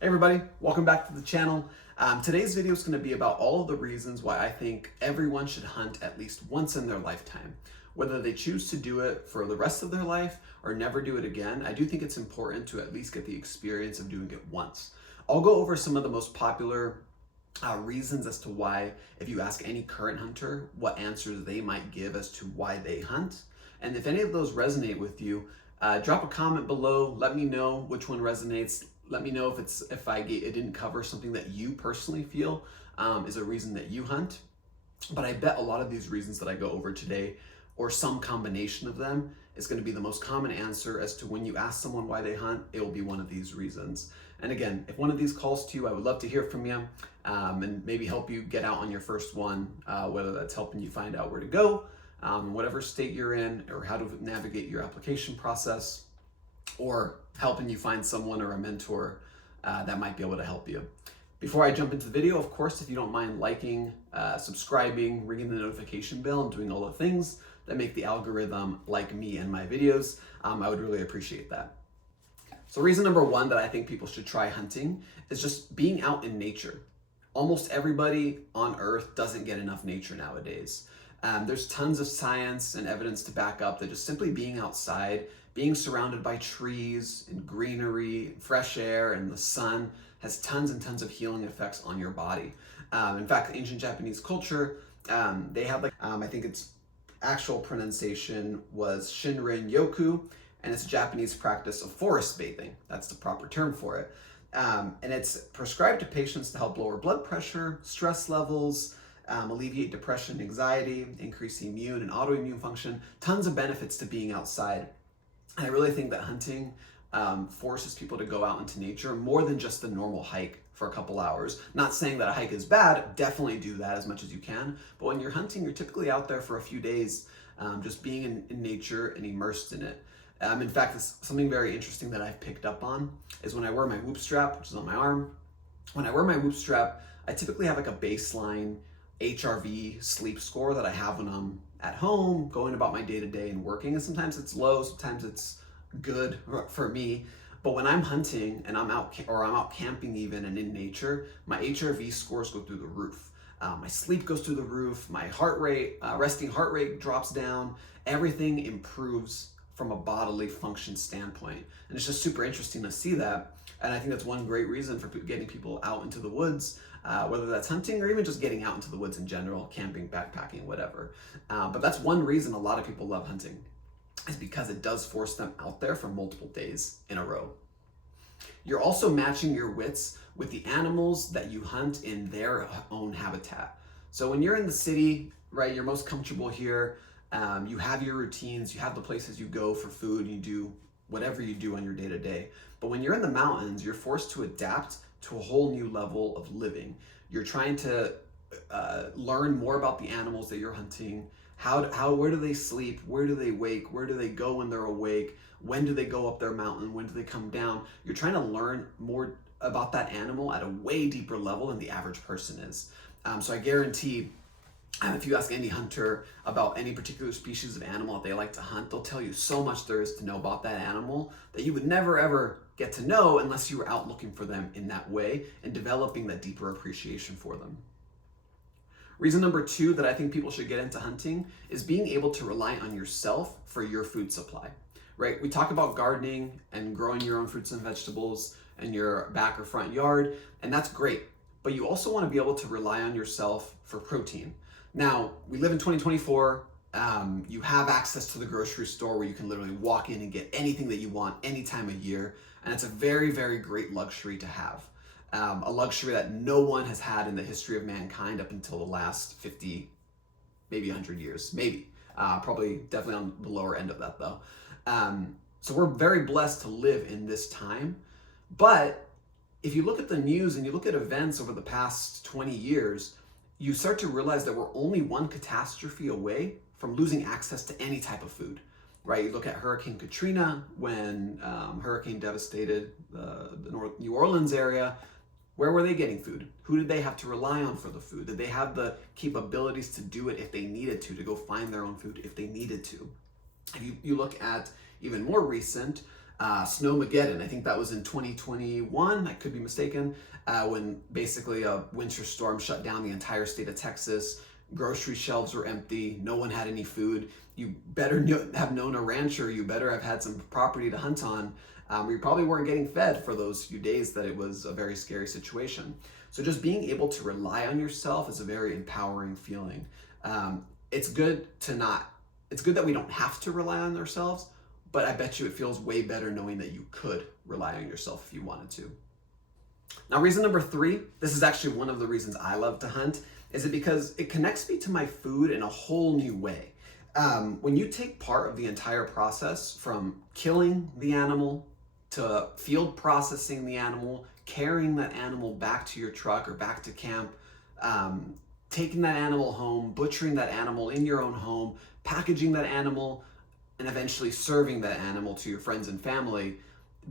Hey everybody, welcome back to the channel. Today's video is going to be about all of the reasons why I think everyone should hunt at least once in their lifetime. Whether they choose to do it for the rest of their life or never do it again, I do think it's important to at least get the experience of doing it once. I'll go over some of the most popular reasons as to why, if you ask any current hunter, what answers they might give as to why they hunt. And if any of those resonate with you, drop a comment below, let me know which one resonates. Let me know if it didn't cover something that you personally feel is a reason that you hunt. But I bet a lot of these reasons that I go over today, or some combination of them, is going to be the most common answer as to when you ask someone why they hunt, it will be one of these reasons. And again, if one of these calls to you, I would love to hear from you and maybe help you get out on your first one, whether that's helping you find out where to go, whatever state you're in, or how to navigate your application process, or helping you find someone or a mentor that might be able to help you. Before I jump into the video, of course, if you don't mind liking, subscribing, ringing the notification bell, and doing all the things that make the algorithm like me and my videos, I would really appreciate that. So reason number one that I think people should try hunting is just being out in nature. Almost everybody on Earth doesn't get enough nature nowadays. There's tons of science and evidence to back up that just simply being outside, being surrounded by trees and greenery, fresh air, and the sun has tons and tons of healing effects on your body. In fact, ancient Japanese culture, they had I think its actual pronunciation was Shinrin Yoku, and it's a Japanese practice of forest bathing. That's the proper term for it. And it's prescribed to patients to help lower blood pressure, stress levels, alleviate depression, anxiety, increase immune and autoimmune function. Tons of benefits to being outside. And I really think that hunting forces people to go out into nature more than just the normal hike for a couple hours. Not saying that a hike is bad, definitely do that as much as you can. But when you're hunting, you're typically out there for a few days, just being in nature and immersed in it. In fact, something very interesting that I've picked up on is when I wear my whoop strap, which is on my arm. When I wear my whoop strap, I typically have like a baseline HRV sleep score that I have when I'm at home, going about my day-to-day and working. And sometimes it's low, sometimes it's good for me. But when I'm hunting and I'm out camping even and in nature, my HRV scores go through the roof. My sleep goes through the roof, my heart rate, resting heart rate drops down, everything improves from a bodily function standpoint. And it's just super interesting to see that. And I think that's one great reason for getting people out into the woods, whether that's hunting or even just getting out into the woods in general, camping, backpacking, whatever. But that's one reason a lot of people love hunting, is because it does force them out there for multiple days in a row. You're also matching your wits with the animals that you hunt in their own habitat. So when you're in the city, right, you're most comfortable here. You have your routines, you have the places you go for food, you do whatever you do on your day-to-day. But when you're in the mountains, you're forced to adapt to a whole new level of living. You're trying to learn more about the animals that you're hunting. Where do they sleep? Where do they wake? Where do they go when they're awake? When do they go up their mountain? When do they come down? You're trying to learn more about that animal at a way deeper level than the average person is. So I guarantee, if you ask any hunter about any particular species of animal that they like to hunt, they'll tell you so much there is to know about that animal that you would never ever get to know unless you were out looking for them in that way and developing that deeper appreciation for them. Reason number two that I think people should get into hunting is being able to rely on yourself for your food supply, right? We talk about gardening and growing your own fruits and vegetables in your back or front yard, and that's great. But you also want to be able to rely on yourself for protein. Now, we live in 2024. You have access to the grocery store where you can literally walk in and get anything that you want any time of year. And it's a very, very great luxury to have. A luxury that no one has had in the history of mankind up until the last 50, maybe 100 years, maybe. Probably definitely on the lower end of that though. So we're very blessed to live in this time. But if you look at the news and you look at events over the past 20 years, you start to realize that we're only one catastrophe away from losing access to any type of food, right? You look at Hurricane Katrina, when hurricane devastated the North New Orleans area. Where were they getting food? Who did they have to rely on for the food? Did they have the capabilities to do it if they needed to go find their own food if they needed to? If you look at even more recent, Snowmageddon. I think that was in 2021. I could be mistaken. When basically a winter storm shut down the entire state of Texas. Grocery shelves were empty. No one had any food. You better have known a rancher. You better have had some property to hunt on. You probably weren't getting fed for those few days that it was a very scary situation. So just being able to rely on yourself is a very empowering feeling. It's good that we don't have to rely on ourselves, but I bet you it feels way better knowing that you could rely on yourself if you wanted to. Now, reason number 3, this is actually one of the reasons I love to hunt, is it because it connects me to my food in a whole new way. When you take part of the entire process from killing the animal to field processing the animal, carrying that animal back to your truck or back to camp, taking that animal home, butchering that animal in your own home, packaging that animal, and eventually serving that animal to your friends and family,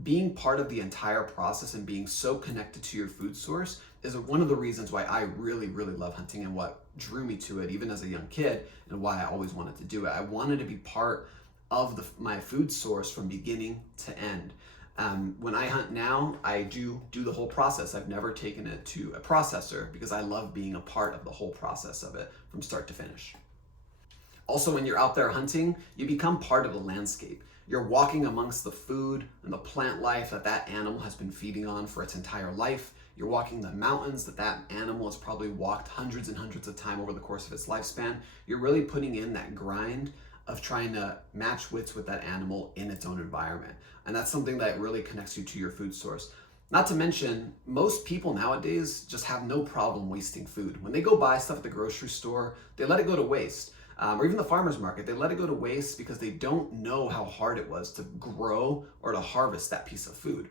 being part of the entire process and being so connected to your food source is one of the reasons why I really, really love hunting and what drew me to it even as a young kid, and why I always wanted to do it. I wanted to be part of my food source from beginning to end. When I hunt now, I do the whole process. I've never taken it to a processor because I love being a part of the whole process of it from start to finish. Also, when you're out there hunting, you become part of the landscape. You're walking amongst the food and the plant life that animal has been feeding on for its entire life. You're walking the mountains that animal has probably walked hundreds and hundreds of times over the course of its lifespan. You're really putting in that grind of trying to match wits with that animal in its own environment. And that's something that really connects you to your food source. Not to mention, most people nowadays just have no problem wasting food. When they go buy stuff at the grocery store, they let it go to waste. Or even the farmer's market, they let it go to waste because they don't know how hard it was to grow or to harvest that piece of food.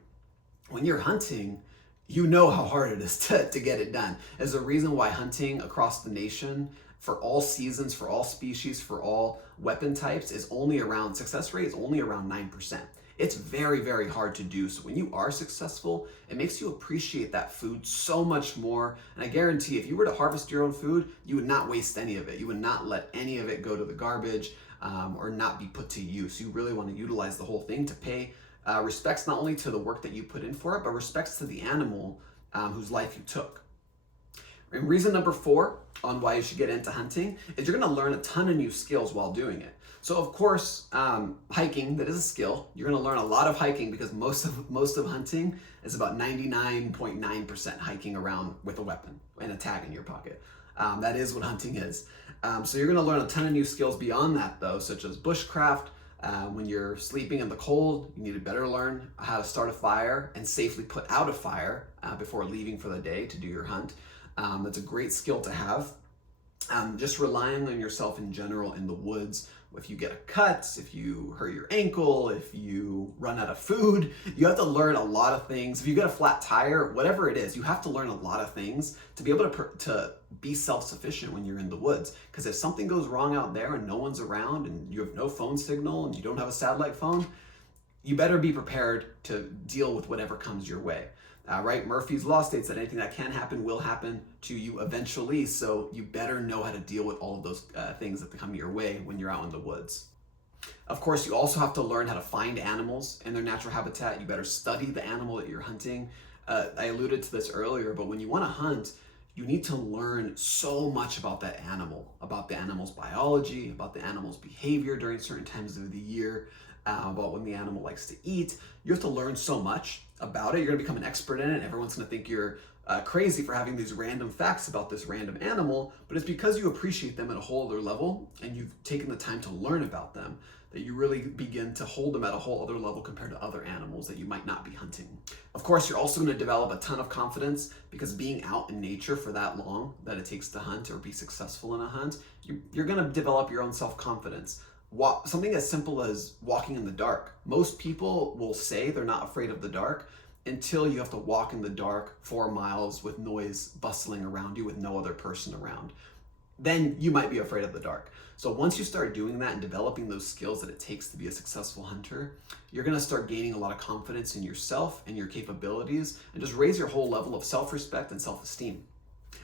When you're hunting, you know how hard it is to get it done. There's a reason why hunting across the nation for all seasons, for all species, for all weapon types success rate is only around 9%. It's very, very hard to do. So when you are successful, it makes you appreciate that food so much more. And I guarantee if you were to harvest your own food, you would not waste any of it. You would not let any of it go to the garbage or not be put to use. You really want to utilize the whole thing to pay respects not only to the work that you put in for it, but respects to the animal whose life you took. And reason number 4 on why you should get into hunting is you're going to learn a ton of new skills while doing it. So of course, hiking, that is a skill. You're going to learn a lot of hiking because most of hunting is about 99.9% hiking around with a weapon and a tag in your pocket. That is what hunting is. So you're going to learn a ton of new skills beyond that though, such as bushcraft. When you're sleeping in the cold, you need to better learn how to start a fire and safely put out a fire before leaving for the day to do your hunt. That's a great skill to have. Just relying on yourself in general in the woods. If you get a cut, if you hurt your ankle, if you run out of food, you have to learn a lot of things. If you get a flat tire, whatever it is, you have to learn a lot of things to be able to be self-sufficient when you're in the woods. Because if something goes wrong out there and no one's around and you have no phone signal and you don't have a satellite phone, you better be prepared to deal with whatever comes your way. Right? Murphy's Law states that anything that can happen will happen to you eventually, so you better know how to deal with all of those things that come your way when you're out in the woods. Of course, you also have to learn how to find animals in their natural habitat. You better study the animal that you're hunting. I alluded to this earlier, but when you want to hunt, you need to learn so much about that animal, about the animal's biology, about the animal's behavior during certain times of the year, about when the animal likes to eat. You have to learn so much about it. You're going to become an expert in it. Everyone's going to think you're crazy for having these random facts about this random animal, but it's because you appreciate them at a whole other level and you've taken the time to learn about them that you really begin to hold them at a whole other level compared to other animals that you might not be hunting. Of course, you're also going to develop a ton of confidence because being out in nature for that long that it takes to hunt or be successful in a hunt, you're going to develop your own self-confidence. Something as simple as walking in the dark. Most people will say they're not afraid of the dark until you have to walk in the dark 4 miles with noise bustling around you with no other person around. Then you might be afraid of the dark. So once you start doing that and developing those skills that it takes to be a successful hunter, you're going to start gaining a lot of confidence in yourself and your capabilities and just raise your whole level of self-respect and self-esteem.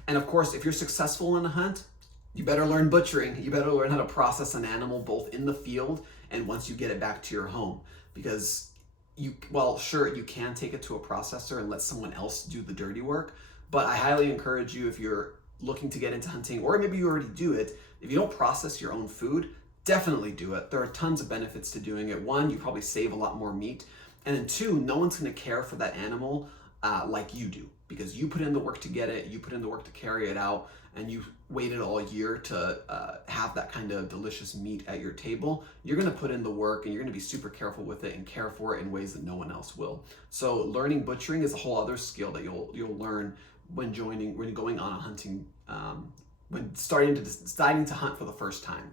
And of course, if you're successful in a hunt, you better learn butchering. You better learn how to process an animal both in the field and once you get it back to your home, because well, sure, you can take it to a processor and let someone else do the dirty work, but I highly encourage you, if you're looking to get into hunting, or maybe you already do it, if you don't process your own food, definitely do it. There are tons of benefits to doing it. One, you probably save a lot more meat. And then two, no one's going to care for that animal like you do, because you put in the work to get it, you put in the work to carry it out, and you waited all year to have that kind of delicious meat at your table. You're going to put in the work, and you're going to be super careful with it and care for it in ways that no one else will. So learning butchering is a whole other skill that you'll learn when going on a hunting, when deciding to hunt for the first time.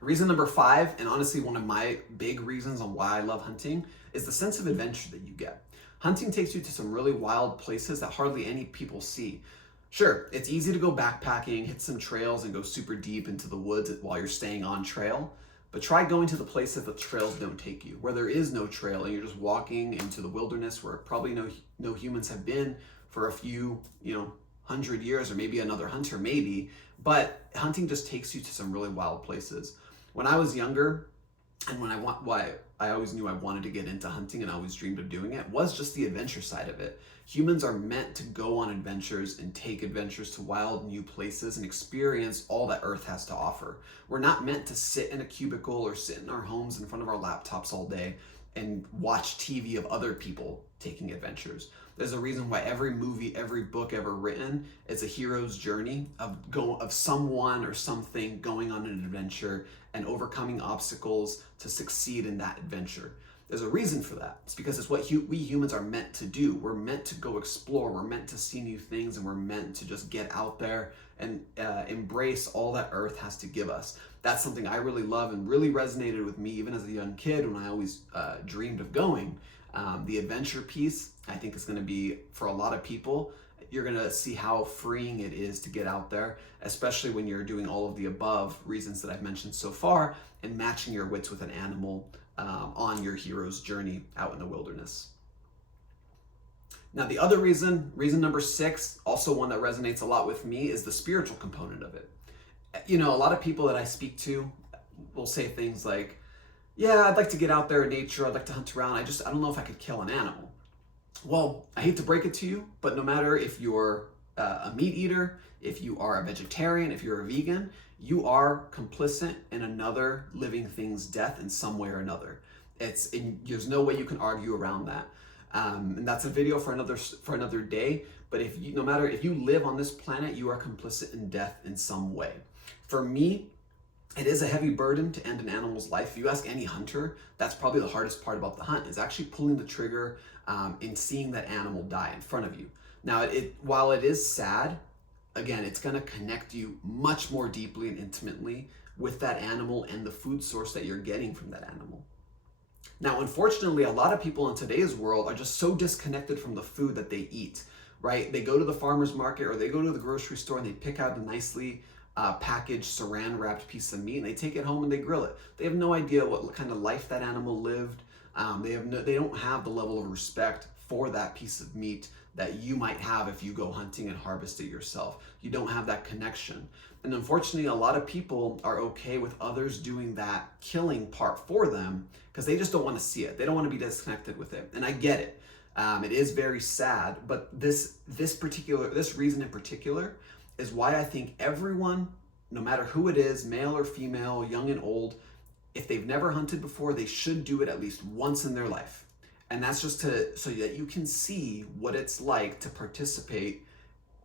Reason number 5, and honestly one of my big reasons on why I love hunting, is the sense of adventure that you get. Hunting takes you to some really wild places that hardly any people see. Sure, it's easy to go backpacking, hit some trails, and go super deep into the woods while you're staying on trail, but try going to the places that trails don't take you, where there is no trail and you're just walking into the wilderness where probably no humans have been for a few, 100 years, or maybe another hunter maybe, but hunting just takes you to some really wild places. When I was younger, and I always knew I wanted to get into hunting and I always dreamed of doing it, was just the adventure side of it. Humans are meant to go on adventures and take adventures to wild new places and experience all that Earth has to offer. We're not meant to sit in a cubicle or sit in our homes in front of our laptops all day and watch TV of other people taking adventures. There's a reason why every movie, every book ever written is a hero's journey of someone or something going on an adventure and overcoming obstacles to succeed in that adventure. There's a reason for that. It's because it's what we humans are meant to do. We're meant to go explore. We're meant to see new things, and we're meant to just get out there and embrace all that Earth has to give us. That's something I really love and really resonated with me even as a young kid when I always dreamed of going. The adventure piece, I think, is going to be, for a lot of people, you're going to see how freeing it is to get out there, especially when you're doing all of the above reasons that I've mentioned so far and matching your wits with an animal on your hero's journey out in the wilderness. Now, the other reason number 6, also one that resonates a lot with me, is the spiritual component of it. A lot of people that I speak to will say things like, yeah, I'd like to get out there in nature, I'd like to hunt around, I don't know if I could kill an animal. Well, I hate to break it to you, but no matter if you're a meat eater, if you are a vegetarian, if you're a vegan, you are complicit in another living thing's death in some way or another. There's no way you can argue around that. And that's a video for another day. But no matter if you live on this planet, you are complicit in death in some way. For me, it is a heavy burden to end an animal's life. If you ask any hunter, that's probably the hardest part about the hunt, is actually pulling the trigger and seeing that animal die in front of you. Now, while it is sad, again, it's going to connect you much more deeply and intimately with that animal and the food source that you're getting from that animal. Now, unfortunately, a lot of people in today's world are just so disconnected from the food that they eat, right? They go to the farmer's market or they go to the grocery store and they pick out a nicely packaged saran wrapped piece of meat and they take it home and they grill it. They have no idea what kind of life that animal lived. They don't have the level of respect for that piece of meat that you might have if you go hunting and harvest it yourself. You don't have that connection. And unfortunately, a lot of people are okay with others doing that killing part for them because they just don't want to see it. They don't want to be disconnected with it. And I get it. It is very sad, but this reason in particular is why I think everyone, no matter who it is, male or female, young and old, if they've never hunted before, they should do it at least once in their life. And that's just so that you can see what it's like to participate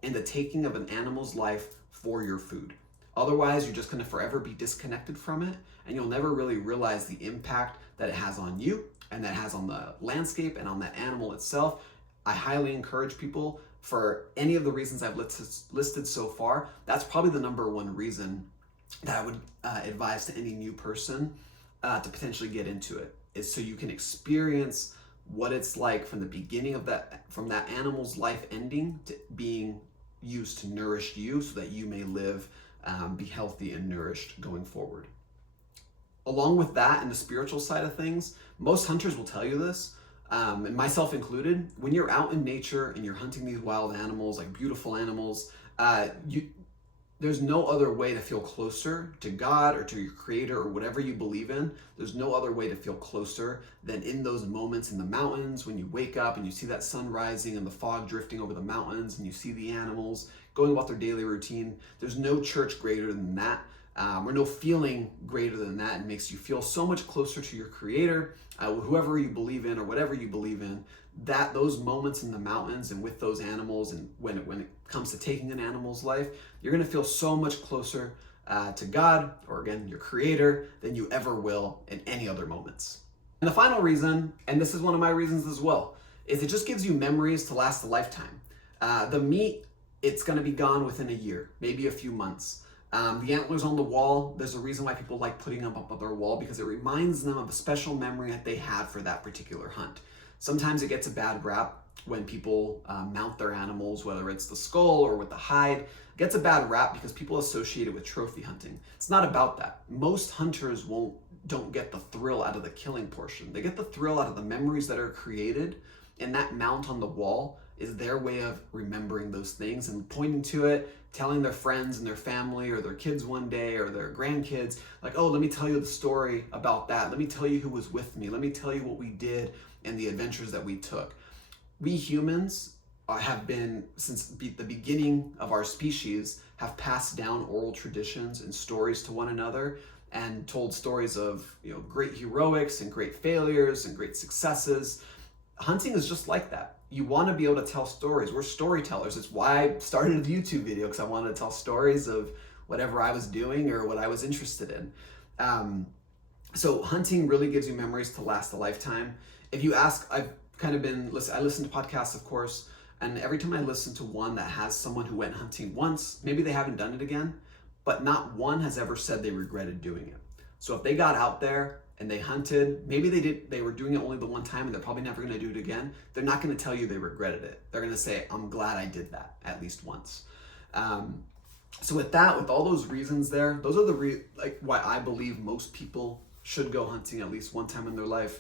in the taking of an animal's life for your food. Otherwise, you're just going to forever be disconnected from it, and you'll never really realize the impact that it has on you and that it has on the landscape and on that animal itself. I highly encourage people, for any of the reasons I've listed so far, that's probably the number one reason that I would advise to any new person to potentially get into it, is so you can experience what it's like from the beginning of from that animal's life ending to being used to nourish you so that you may live, be healthy and nourished going forward. Along with that and the spiritual side of things, most hunters will tell you this, and myself included, when you're out in nature and you're hunting these wild animals, like beautiful animals, there's no other way to feel closer to God or to your creator or whatever you believe in. There's no other way to feel closer than in those moments in the mountains when you wake up and you see that sun rising and the fog drifting over the mountains and you see the animals going about their daily routine. There's no church greater than that. Or no feeling greater than that. It makes you feel so much closer to your creator, whoever you believe in or whatever you believe in. That those moments in the mountains and with those animals, and when it comes to taking an animal's life, you're going to feel so much closer to God, or again, your creator, than you ever will in any other moments. And the final reason, and this is one of my reasons as well, is it just gives you memories to last a lifetime. The meat, it's going to be gone within a year, maybe a few months. The antlers on the wall, there's a reason why people like putting them up on their wall, because it reminds them of a special memory that they had for that particular hunt. Sometimes it gets a bad rap when people mount their animals, whether it's the skull or with the hide. It gets a bad rap because people associate it with trophy hunting. It's not about that. Most hunters don't get the thrill out of the killing portion. They get the thrill out of the memories that are created, and that mount on the wall is their way of remembering those things and pointing to it, telling their friends and their family or their kids one day or their grandkids, like, oh, let me tell you the story about that. Let me tell you who was with me. Let me tell you what we did and the adventures that we took. We humans have been, since the beginning of our species, have passed down oral traditions and stories to one another and told stories of, great heroics and great failures and great successes. Hunting is just like that. You want to be able to tell stories. We're storytellers. It's why I started a YouTube video, because I wanted to tell stories of whatever I was doing or what I was interested in. So hunting really gives you memories to last a lifetime. If you ask, I listen to podcasts, of course, and every time I listen to one that has someone who went hunting once, maybe they haven't done it again, but not one has ever said they regretted doing it. So if they got out there and they hunted, maybe they were doing it only the one time and they're probably never going to do it again, they're not going to tell you they regretted it. They're going to say, I'm glad I did that at least once. So with all those reasons there, those are why I believe most people should go hunting at least one time in their life.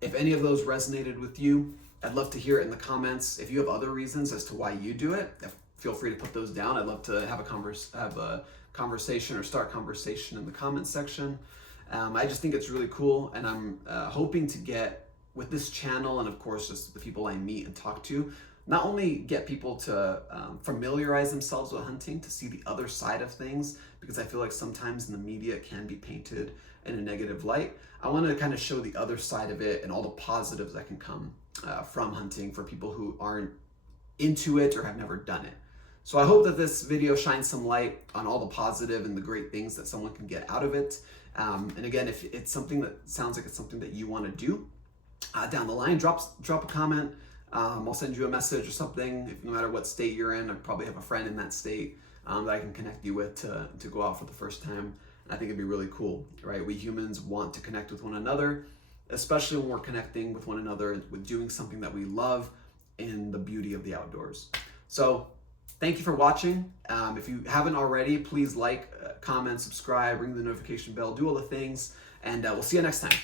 If any of those resonated with you, I'd love to hear it in the comments. If you have other reasons as to why you do it, feel free to put those down. I'd love to have a conversation or start conversation in the comments section. I just think it's really cool, and I'm hoping to get, with this channel and of course just the people I meet and talk to, not only get people to familiarize themselves with hunting, to see the other side of things, because I feel like sometimes in the media it can be painted in a negative light. I want to kind of show the other side of it and all the positives that can come from hunting for people who aren't into it or have never done it. So I hope that this video shines some light on all the positive and the great things that someone can get out of it. And again, if it's something that sounds like it's something that you want to do down the line, drop a comment. I'll send you a message or something. No matter what state you're in, I probably have a friend in that state that I can connect you with to go out for the first time. And I think it'd be really cool, right? We humans want to connect with one another, especially when we're connecting with one another with doing something that we love in the beauty of the outdoors. So thank you for watching. If you haven't already, please like, comment, subscribe, ring the notification bell, do all the things, and we'll see you next time.